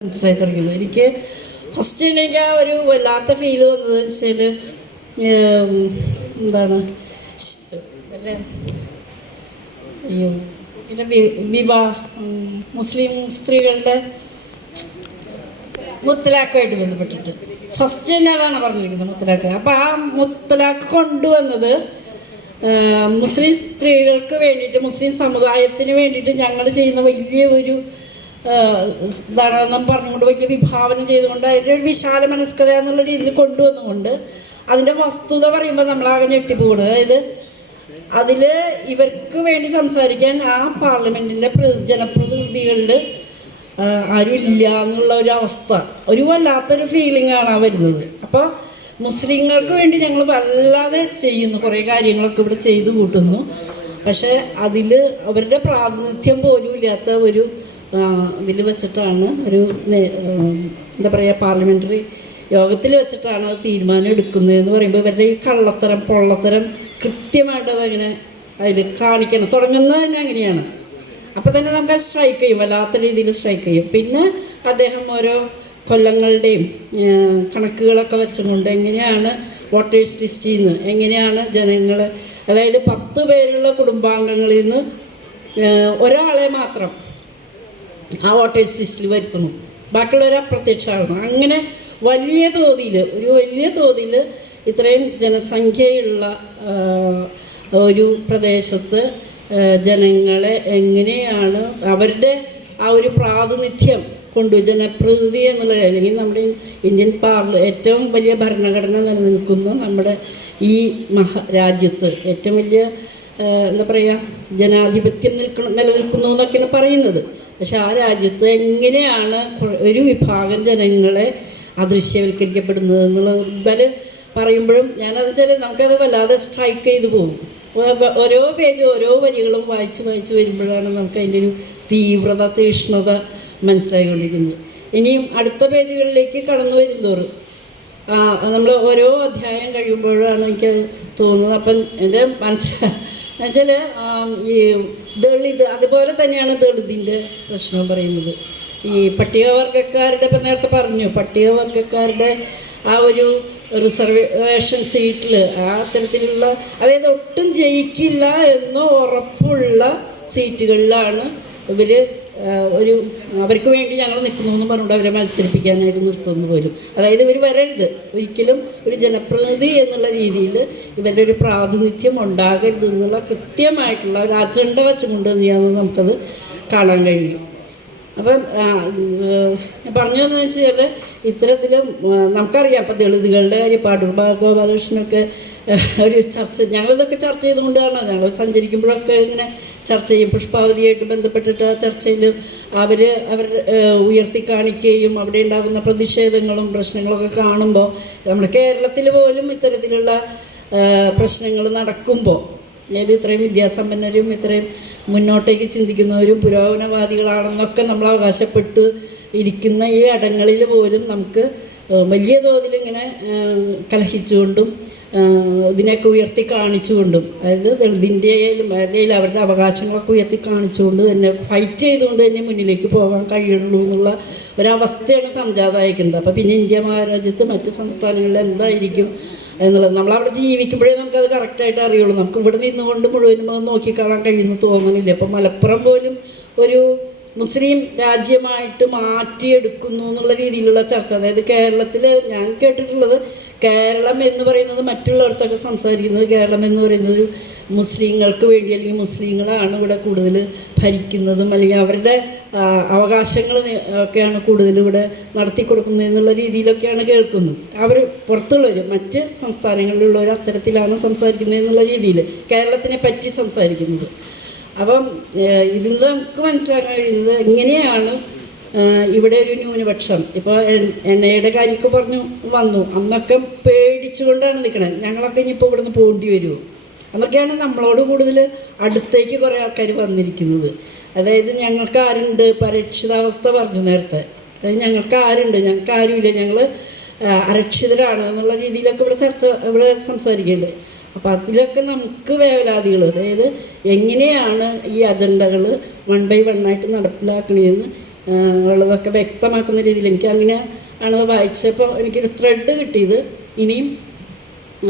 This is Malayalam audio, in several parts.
തുടങ്ങിയത് എനിക്ക് ഫസ്റ്റ് എനിക്ക് ആ ഒരു വല്ലാത്ത ഫീൽ വന്നത് വെച്ചാൽ എന്താണ് പിന്നെ വിവാഹ മുസ്ലിം സ്ത്രീകളുടെ മുത്തലാക്കുമായിട്ട് ബന്ധപ്പെട്ടിട്ട്. ഫസ്റ്റ് തന്നെ അതാണ് പറഞ്ഞിരിക്കുന്നത് മുത്തലാക്ക് അപ്പോൾ ആ മുത്തലാക്ക് കൊണ്ടുവന്നത് മുസ്ലിം സ്ത്രീകൾക്ക് വേണ്ടിയിട്ട് മുസ്ലിം സമുദായത്തിന് വേണ്ടിയിട്ട് ഞങ്ങൾ ചെയ്യുന്ന വലിയ ഒരു ഇതാണെന്നും പറഞ്ഞുകൊണ്ട് വലിയ വിഭാവനം ചെയ്തുകൊണ്ട് അതിന്റെ ഒരു വിശാല മനസ്കത എന്നുള്ള രീതിയിൽ കൊണ്ടുവന്നുകൊണ്ട് അതിന്റെ വസ്തുത പറയുമ്പോൾ നമ്മളാകെ ഞെട്ടിപ്പോകുന്നത് അതായത് അതിൽ ഇവർക്ക് വേണ്ടി സംസാരിക്കാൻ ആ പാർലമെന്റിന്റെ ജനപ്രതിനിധികളിൽ ആരുമില്ല എന്നുള്ള ഒരു അവസ്ഥ. ഒരു വല്ലാത്തൊരു ഫീലിംഗ് ആണ് വരുന്നത്. അപ്പോൾ മുസ്ലിങ്ങൾക്ക് വേണ്ടി ഞങ്ങൾ വല്ലാതെ ചെയ്യുന്നു. കുറേ കാര്യങ്ങളൊക്കെ ഇവിടെ ചെയ്തു കൂട്ടുന്നു. പക്ഷേ അതിൽ അവരുടെ പ്രാതിനിധ്യം പോലും ഇല്ലാത്ത ഒരു ഇതിൽ വെച്ചിട്ടാണ് ഒരു എന്താ പറയുക പാർലമെന്ററി യോഗത്തിൽ വെച്ചിട്ടാണ് അത് തീരുമാനം എടുക്കുന്നതെന്ന് പറയുമ്പോൾ ഇവരുടെ ഈ കള്ളത്തരം പൊള്ളത്തരം കൃത്യമായിട്ട് അതങ്ങനെ അതിൽ കാണിക്കണം. തുടങ്ങുന്നത് തന്നെ അങ്ങനെയാണ്. അപ്പോൾ തന്നെ നമുക്ക് സ്ട്രൈക്ക് ചെയ്യും വല്ലാത്ത രീതിയിൽ സ്ട്രൈക്ക് ചെയ്യും. പിന്നെ അദ്ദേഹം ഓരോ കൊല്ലങ്ങളുടെയും കണക്കുകളൊക്കെ വെച്ചുകൊണ്ട് എങ്ങനെയാണ് വോട്ടേഴ്സ് ലിസ്റ്റിൽ ചെയ്യുന്നത് എങ്ങനെയാണ് ജനങ്ങൾ അതായത് പത്ത് പേരുള്ള കുടുംബാംഗങ്ങളിൽ നിന്ന് ഒരാളെ മാത്രം ആ വോട്ടേഴ്സ് ലിസ്റ്റിൽ വരുത്തണം ബാക്കിയുള്ളവർ അപ്രത്യക്ഷമാകണം അങ്ങനെ വലിയ തോതിൽ ഒരു വലിയ തോതിൽ ഇത്രയും ജനസംഖ്യയുള്ള ഒരു പ്രദേശത്ത് ജനങ്ങളെ എങ്ങനെയാണ് അവരുടെ ആ ഒരു പ്രാതിനിധ്യം കൊണ്ടു ജനപ്രതിനിധി എന്നുള്ള അല്ലെങ്കിൽ നമ്മുടെ ഇന്ത്യൻ പാർല ഏറ്റവും വലിയ ഭരണഘടന നിലനിൽക്കുന്ന നമ്മുടെ ഈ മഹ രാജ്യത്ത് ഏറ്റവും വലിയ എന്താ പറയുക ജനാധിപത്യം നിൽക്കണം നിലനിൽക്കുന്നു എന്നൊക്കെയാണ് പറയുന്നത്. പക്ഷെ ആ രാജ്യത്ത് എങ്ങനെയാണ് ഒരു വിഭാഗം ജനങ്ങളെ അദൃശ്യവൽക്കരിക്കപ്പെടുന്നത് എന്നുള്ളത് പറയുമ്പോഴും ഞാനത് വെച്ചാൽ നമുക്കത് വല്ലാതെ സ്ട്രൈക്ക് ചെയ്ത് പോകും. ഓരോ പേജ് ഓരോ വരികളും വായിച്ച് വായിച്ച് വരുമ്പോഴാണ് നമുക്ക് അതിന്റെ ഒരു തീവ്രത തീഷ്ണത മനസ്സിലായിക്കൊണ്ടിരിക്കുന്നത്. ഇനിയും അടുത്ത പേജുകളിലേക്ക് കടന്നു വരുന്തോറും നമ്മൾ ഓരോ അധ്യായം കഴിയുമ്പോഴാണ് എനിക്കത് തോന്നുന്നത്. അപ്പം എന്റെ മനസ്സിൽ എന്നുവെച്ചാൽ ഈ ദളിത് അതുപോലെ തന്നെയാണ് ദളിതിന്റെ പ്രശ്നം പറയുന്നത്. ഈ പട്ടികവർഗക്കാരുടെ ഇപ്പം നേരത്തെ പറഞ്ഞു പട്ടികവർഗക്കാരുടെ ആ ഒരു റിസർവേഷൻ സീറ്റിൽ ആ തരത്തിലുള്ള അതായത് ഒട്ടും ജയിക്കില്ല എന്ന് ഉറപ്പുള്ള സീറ്റുകളിലാണ് ഇവർ ഒരു അവർക്ക് വേണ്ടി ഞങ്ങൾ നിൽക്കുന്നു എന്ന് പറഞ്ഞുകൊണ്ട് അവരെ മത്സരിപ്പിക്കാനായിട്ട് നിർത്തുന്നു പോലും. അതായത് ഇവർ വരരുത്. ഒരിക്കലും ഒരു ജനപ്രതിനിധി എന്നുള്ള രീതിയിൽ ഇവരുടെ ഒരു പ്രാതിനിധ്യം ഉണ്ടാകരുത് എന്നുള്ള കൃത്യമായിട്ടുള്ള ഒരു അജണ്ട വെച്ചുകൊണ്ട് തന്നെയാണ് നമുക്കത് കാണാൻ കഴിയും അപ്പം പറഞ്ഞു വന്നതെന്ന് വെച്ചാൽ ഇത്തരത്തിലും നമുക്കറിയാം ഇപ്പം ദളിതുകളുടെ കാര്യം പാടൂർ ഗോപാലകൃഷ്ണനൊക്കെ ഒരു ചർച്ച ഞങ്ങളിതൊക്കെ ചർച്ച ചെയ്തുകൊണ്ടാണ്. ഞങ്ങൾ സഞ്ചരിക്കുമ്പോഴൊക്കെ ഇങ്ങനെ ചർച്ച ചെയ്യും. പുഷ്പാവതിയായിട്ട് ബന്ധപ്പെട്ടിട്ട് ആ ചർച്ചയിൽ അവർ അവർ ഉയർത്തി കാണിക്കുകയും അവിടെ ഉണ്ടാകുന്ന പ്രതിഷേധങ്ങളും പ്രശ്നങ്ങളൊക്കെ കാണുമ്പോൾ നമ്മുടെ കേരളത്തിൽ പോലും ഇത്തരത്തിലുള്ള പ്രശ്നങ്ങൾ നടക്കുമ്പോൾ ഏത് ഇത്രയും വിദ്യാസമ്പന്നരും ഇത്രയും മുന്നോട്ടേക്ക് ചിന്തിക്കുന്നവരും പുരോഗമനവാദികളാണെന്നൊക്കെ നമ്മൾ അവകാശപ്പെട്ട് ഇരിക്കുന്ന ഈ ഇടങ്ങളിൽ പോലും നമുക്ക് വലിയ തോതിൽ ഇങ്ങനെ കലഹിച്ചുകൊണ്ടും ഇതിനെയൊക്കെ ഉയർത്തി കാണിച്ചുകൊണ്ടും അതായത് ദളിതിന്റെ ആയാലും ആരുടെയും അവരുടെ അവകാശങ്ങളൊക്കെ ഉയർത്തി കാണിച്ചുകൊണ്ട് തന്നെ ഫൈറ്റ് ചെയ്തുകൊണ്ട് തന്നെ മുന്നിലേക്ക് പോകാൻ കഴിയുള്ളൂ എന്നുള്ള ഒരവസ്ഥയാണ് സംജാതായിക്കുന്നത് അപ്പോൾ പിന്നെ ഇന്ത്യ മഹാരാജ്യത്ത് മറ്റ് സംസ്ഥാനങ്ങളിൽ എന്തായിരിക്കും എന്നുള്ളത് നമ്മളവിടെ ജീവിക്കുമ്പോഴേ നമുക്കത് കറക്റ്റായിട്ട് അറിയുള്ളൂ. നമുക്ക് ഇവിടെ നിന്നുകൊണ്ട് മുഴുവനും അത് നോക്കിക്കാണാൻ കഴിയുമെന്ന് തോന്നണില്ല ഇപ്പം മലപ്പുറം പോലും ഒരു മുസ്ലിം രാജ്യമായിട്ട് മാറ്റിയെടുക്കുന്നു എന്നുള്ള രീതിയിലുള്ള ചർച്ച. അതായത് കേരളത്തിൽ ഞാൻ കേട്ടിട്ടുള്ളത് കേരളം എന്ന് പറയുന്നത് മറ്റുള്ളവർക്കൊക്കെ സംസാരിക്കുന്നത് കേരളം എന്ന് പറയുന്നത് ഒരു മുസ്ലിങ്ങൾക്ക് വേണ്ടി അല്ലെങ്കിൽ മുസ്ലിങ്ങളാണ് ഇവിടെ കൂടുതൽ ഭരിക്കുന്നതും അല്ലെങ്കിൽ അവരുടെ അവകാശങ്ങൾ ഒക്കെയാണ് കൂടുതൽ ഇവിടെ നടത്തി കൊടുക്കുന്നത് എന്നുള്ള രീതിയിലൊക്കെയാണ് കേൾക്കുന്നത്. അവർ പുറത്തുള്ളവർ മറ്റ് സംസ്ഥാനങ്ങളിലുള്ളവർ അത്തരത്തിലാണ് സംസാരിക്കുന്നത് എന്നുള്ള രീതിയിൽ കേരളത്തിനെ പറ്റി സംസാരിക്കുന്നത്. അപ്പം ഇതിൽ നമുക്ക് മനസ്സിലാക്കാൻ കഴിയുന്നത് എങ്ങനെയാണ് ഇവിടെ ഒരു ന്യൂനപക്ഷം. ഇപ്പോൾ എൻ ഐയുടെ കാര്യമൊക്കെ പറഞ്ഞു വന്നു. അന്നൊക്കെ പേടിച്ചുകൊണ്ടാണ് നിൽക്കണത് ഞങ്ങളൊക്കെ ഇനിയിപ്പോൾ ഇവിടുന്ന് പോകേണ്ടി വരുമോ അന്നൊക്കെയാണ് നമ്മളോട് കൂടുതൽ അടുത്തേക്ക് കുറേ ആൾക്കാർ വന്നിരിക്കുന്നത്. അതായത് ഞങ്ങൾക്ക് ആരുണ്ട്? പരക്ഷിതാവസ്ഥ പറഞ്ഞു നേരത്തെ. അതായത് ഞങ്ങൾക്ക് ആരുണ്ട്? ഞങ്ങൾക്ക് ആരുമില്ല. ഞങ്ങൾ അരക്ഷിതരാണ് എന്നുള്ള രീതിയിലൊക്കെ ഇവിടെ ചർച്ച ഇവിടെ സംസാരിക്കേണ്ടത് അപ്പോൾ അതിലൊക്കെ നമുക്ക് വേവലാതികൾ അതായത് എങ്ങനെയാണ് ഈ അജണ്ടകൾ വൺ ബൈ വൺ ആയിട്ട് നടപ്പിലാക്കണമെന്ന് ഉള്ളതൊക്കെ വ്യക്തമാക്കുന്ന രീതിയിൽ എനിക്ക് അങ്ങനെ ആണ് വായിച്ചപ്പോൾ എനിക്കൊരു ത്രെഡ് കിട്ടിയത്. ഇനിയും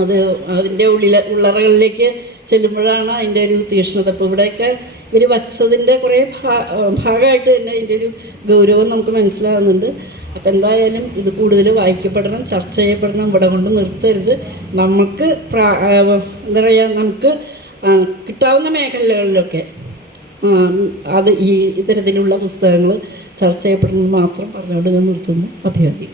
അത് അതിന്റെ ഉള്ളിൽ ഉള്ളറകളിലേക്ക് ചെല്ലുമ്പോഴാണ് അതിന്റെ ഒരു തീക്ഷ്ണത അപ്പോൾ ഇവിടെയൊക്കെ ഇവർ വച്ചതിന്റെ കുറേ ഭാഗമായിട്ട് തന്നെ അതിന്റെ ഒരു ഗൗരവം നമുക്ക് മനസ്സിലാകുന്നുണ്ട്. അപ്പം എന്തായാലും ഇത് കൂടുതൽ വായിക്കപ്പെടണം ചർച്ച ചെയ്യപ്പെടണം ഇവിടെ കൊണ്ട് നിർത്തരുത്. നമുക്ക് എന്താ പറയുക നമുക്ക് കിട്ടാവുന്ന മേഖലകളിലൊക്കെ അത് ഈ ഇത്തരത്തിലുള്ള പുസ്തകങ്ങൾ ചർച്ച ചെയ്യപ്പെടുന്നത് മാത്രം പറഞ്ഞുകൊണ്ട് ഞാൻ നിർത്തുന്നു. അഭിവാദ്യം.